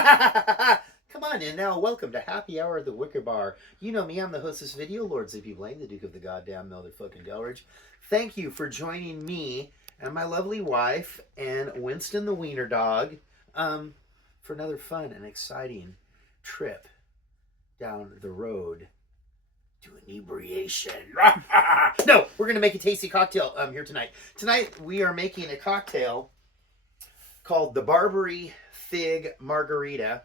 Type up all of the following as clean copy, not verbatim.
Come on in now. Welcome to Happy Hour at the Wicker Bar. You know me, I'm the host of this video, Lord Zippy Blaine, the Duke of the goddamn motherfucking Gulridge. Thank you for joining me and my lovely wife and Winston the Wiener Dog for another fun and exciting trip down the road to inebriation. No, we're going to make a tasty cocktail here tonight. Tonight we are making a cocktail called the Barbary Fig Margarita,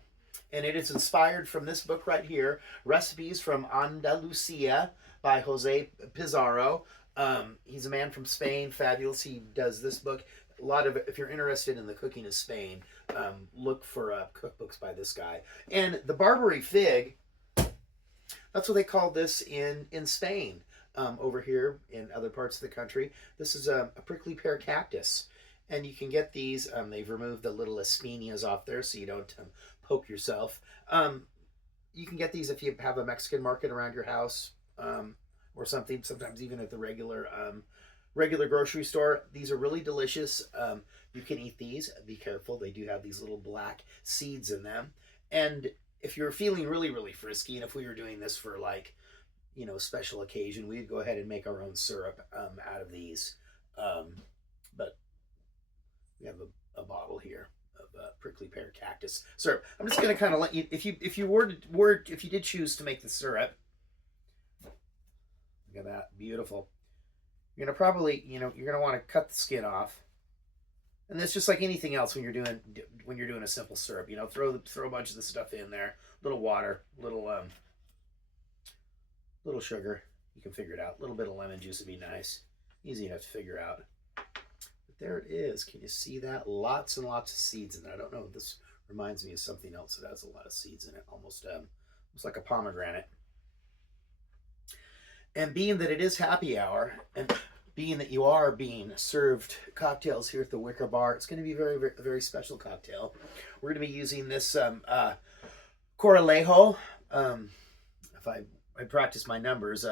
and it is inspired from this book right here, Recipes from Andalusia by Jose Pizarro. He's a man from Spain, fabulous. He does this book. A lot of, if you're interested in the cooking of Spain, look for cookbooks by this guy. And the Barbary fig, that's what they call this in Spain. Over here in other parts of the country, this is a prickly pear cactus. And you can get these, they've removed the little aspenas off there so you don't poke yourself. You can get these if you have a Mexican market around your house, or something, sometimes even at the regular grocery store. These are really delicious. You can eat these. Be careful, they do have these little black seeds in them. And if you're feeling really, really frisky, and if we were doing this for like, you know, special occasion, we'd go ahead and make our own syrup out of these. But we have a bottle here of prickly pear cactus syrup. I'm just going to kind of let you, if you did choose to make the syrup, look at that, beautiful. You're going to probably, you know, you're going to want to cut the skin off. And that's just like anything else when you're doing a simple syrup. You know, throw a bunch of the stuff in there, little water, little sugar. You can figure it out. A little bit of lemon juice would be nice. Easy enough to figure out. But there it is. Can you see that? Lots and lots of seeds in there. I don't know. This reminds me of something else that has a lot of seeds in it. Almost like a pomegranate. And being that it is happy hour, and being that you are being served cocktails here at the Wicker Bar, it's going to be a very, very, very special cocktail. We're going to be using this Coralejo. If I practice my numbers,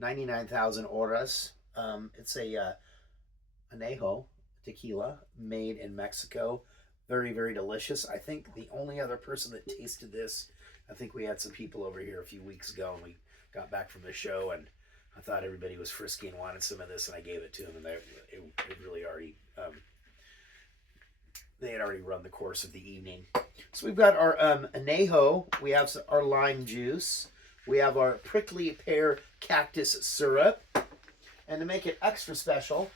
99,000 horas. It's a añejo tequila made in Mexico. Very, very delicious. I think the only other person that tasted this, I think we had some people over here a few weeks ago, and we got back from the show, and I thought everybody was frisky and wanted some of this, and I gave it to them, and it really already, they had already run the course of the evening. So we've got our añejo, we have our lime juice, we have our prickly pear cactus syrup, and to make it extra special,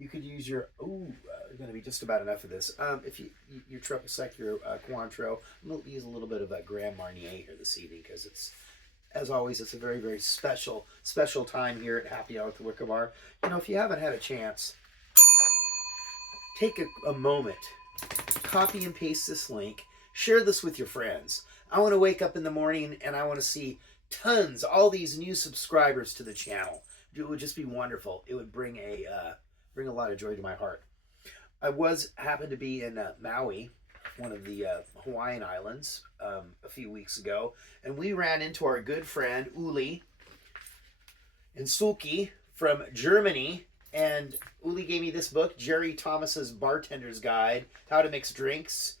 you could use your, there's going to be just about enough of this. If your triple sec, your Cointreau, I'm going to use a little bit of that Grand Marnier here this evening, because it's, as always, it's a very, very special time here at Happy Hour at the Wicker Bar. You know, if you haven't had a chance, take a moment, copy and paste this link, share this with your friends. I want to wake up in the morning and I want to see tons, all these new subscribers to the channel. It would just be wonderful. It would bring a lot of joy to my heart. I happened to be in Maui, one of the Hawaiian islands, a few weeks ago, and we ran into our good friend Uli and Suki from Germany, and Uli gave me this book, Jerry Thomas's Bartender's Guide, How to Mix Drinks,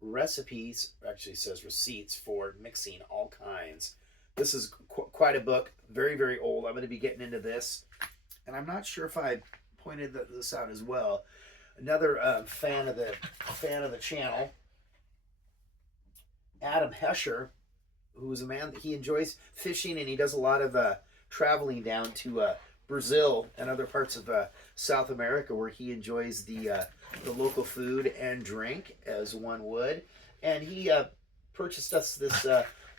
Recipes, actually says receipts for mixing all kinds. This is quite a book, very, very old. I'm going to be getting into this, and I'm not sure if I pointed this out as well. Another fan of the channel, Adam Hesher, who is a man that he enjoys fishing, and he does a lot of traveling down to Brazil and other parts of South America, where he enjoys the local food and drink as one would. And he purchased us this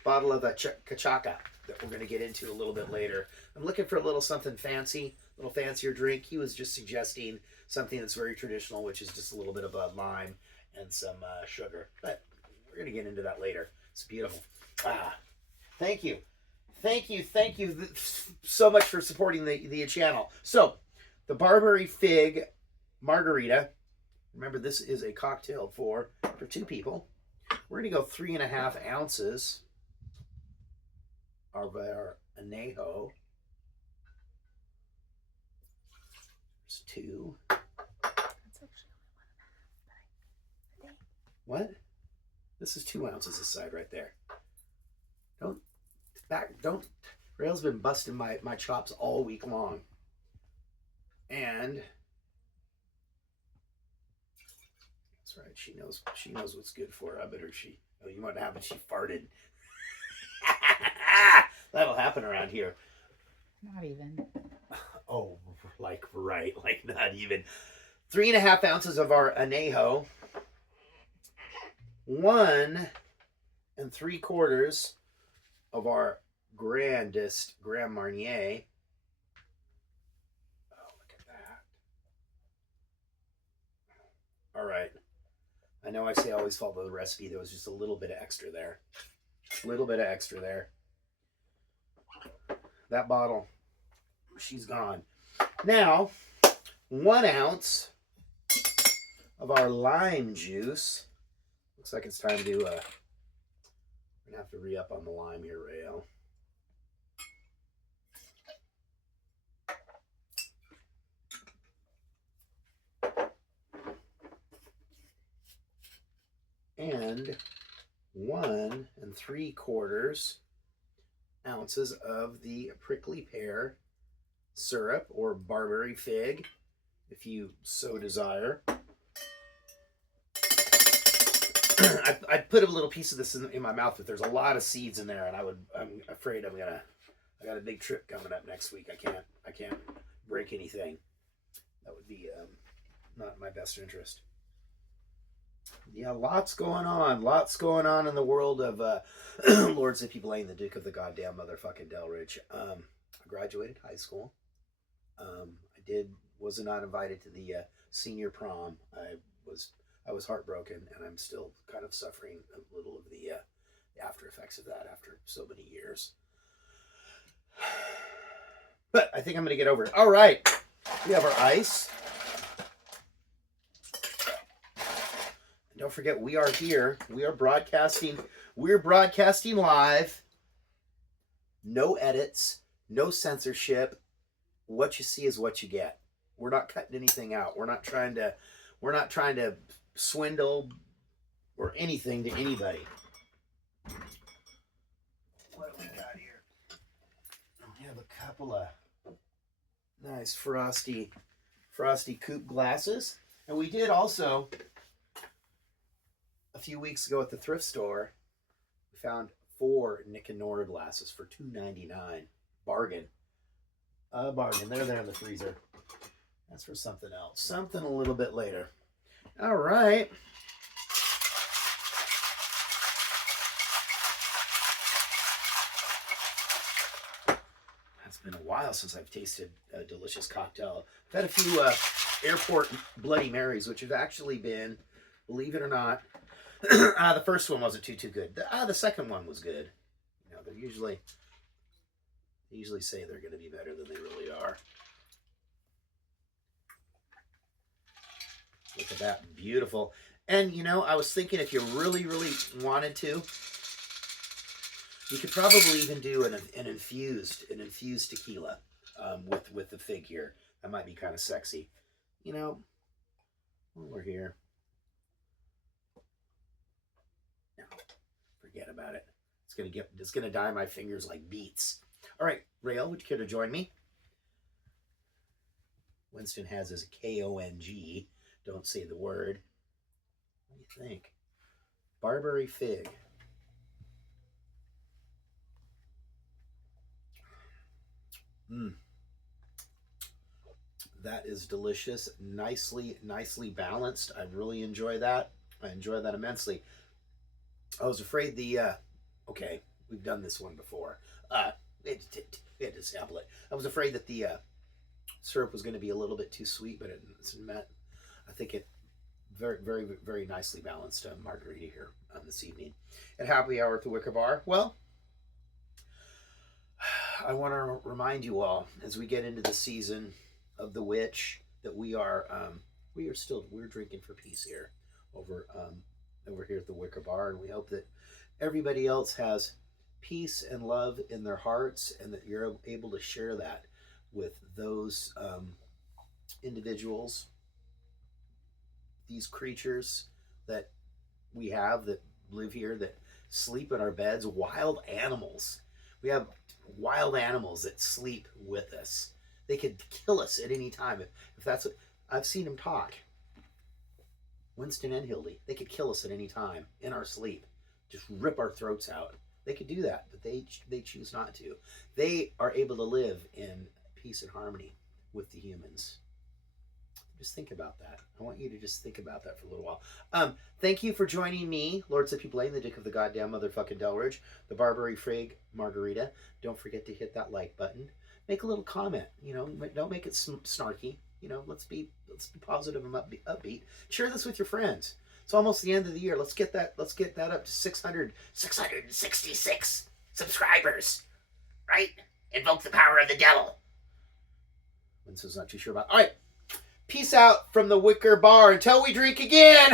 bottle of cachaca that we're going to get into a little bit later. I'm looking for a little something fancy, a little fancier drink. He was just suggesting something that's very traditional, which is just a little bit of lime and some sugar. But we're going to get into that later. It's beautiful. Thank you so much for supporting the channel. So, the Barbary Fig Margarita. Remember, this is a cocktail for two people. We're going to go 3.5 ounces of our añejo. There's 2. That's actually only 1.5. What? This is 2 ounces this side right there. Don't. Rail's been busting my chops all week long. And that's right. She knows what's good for her. I bet her oh, you might have it. She farted. That'll happen around here. Not even. Oh, like not even. 3.5 ounces of our anejo. 1 3/4 of our grandest Grand Marnier. Oh, look at that. All right. I know I say I always follow the recipe. There was just a little bit of extra there. A little bit of extra there. That bottle, she's gone. Now, 1 ounce of our lime juice. Looks like it's time to do we're going to have to re-up on the lime here, Rayo. And 1 3/4 ounces of the prickly pear syrup, or Barbary fig, if you so desire. I'd put a little piece of this in my mouth, but there's a lot of seeds in there, and I'm afraid I got a big trip coming up next week. I can't break anything. That would be not in my best interest. Yeah, lots going on in the world of Lord Zippy Blaine, the Duke of the goddamn motherfucking Delridge. I graduated high school. I was not invited to the senior prom. I was heartbroken, and I'm still kind of suffering a little of the after effects of that after so many years. But I think I'm going to get over it. All right, we have our ice. And don't forget, we are here. We are broadcasting. We're broadcasting live. No edits, no censorship. What you see is what you get. We're not cutting anything out. We're not trying to swindle or anything to anybody. What do we got here? We have a couple of nice frosty coupe glasses. And we did also, a few weeks ago at the thrift store, we found 4 Nick and Nora glasses for $2.99. Bargain. A bargain. They're there in the freezer. That's for something else. Something a little bit later. All right. It's been a while since I've tasted a delicious cocktail. I've had a few airport Bloody Marys, which have actually been, believe it or not, the first one wasn't too good. The second one was good. You know, they usually say they're going to be better than they really are. Look at that, beautiful. And you know, I was thinking if you really wanted to, you could probably even do an infused tequila with the fig here. That might be kind of sexy. You know, while we're here, no, forget about it. It's gonna dye my fingers like beets. All right, Rael, would you care to join me? Winston has his K-O-N-G. Don't say the word. What do you think? Barbary fig. That is delicious. Nicely balanced. I really enjoy that. I enjoy that immensely. I was afraid okay, we've done this one before. We had to sample it. I was afraid that the syrup was going to be a little bit too sweet, but it's met. I think it very nicely balanced margarita here this evening at Happy Hour at the Wicker Bar. Well, I want to remind you all, as we get into the season of the witch, that we're drinking for peace here over here at the Wicker Bar, and we hope that everybody else has peace and love in their hearts, and that you're able to share that with those individuals, these creatures that we have that live here that sleep in our beds. Wild animals. We have wild animals that sleep with us. They could kill us at any time if that's what I've seen them talk. Winston and Hildy, they could kill us at any time in our sleep, just rip our throats out. They could do that, but they choose not to. They are able to live in peace and harmony with the humans. Just think about that. I want you to just think about that for a little while. Thank you for joining me, Lord Zippy Blaine, the Dick of the Goddamn Motherfucking Delridge, the Barbary Frig, Margarita. Don't forget to hit that like button. Make a little comment. You know, don't make it snarky. You know, let's be positive and upbeat. Share this with your friends. It's almost the end of the year. Let's get that up to 666 subscribers. Right? Invoke the power of the devil. Winston's not too sure about. All right. Peace out from the Wicker Bar until we drink again.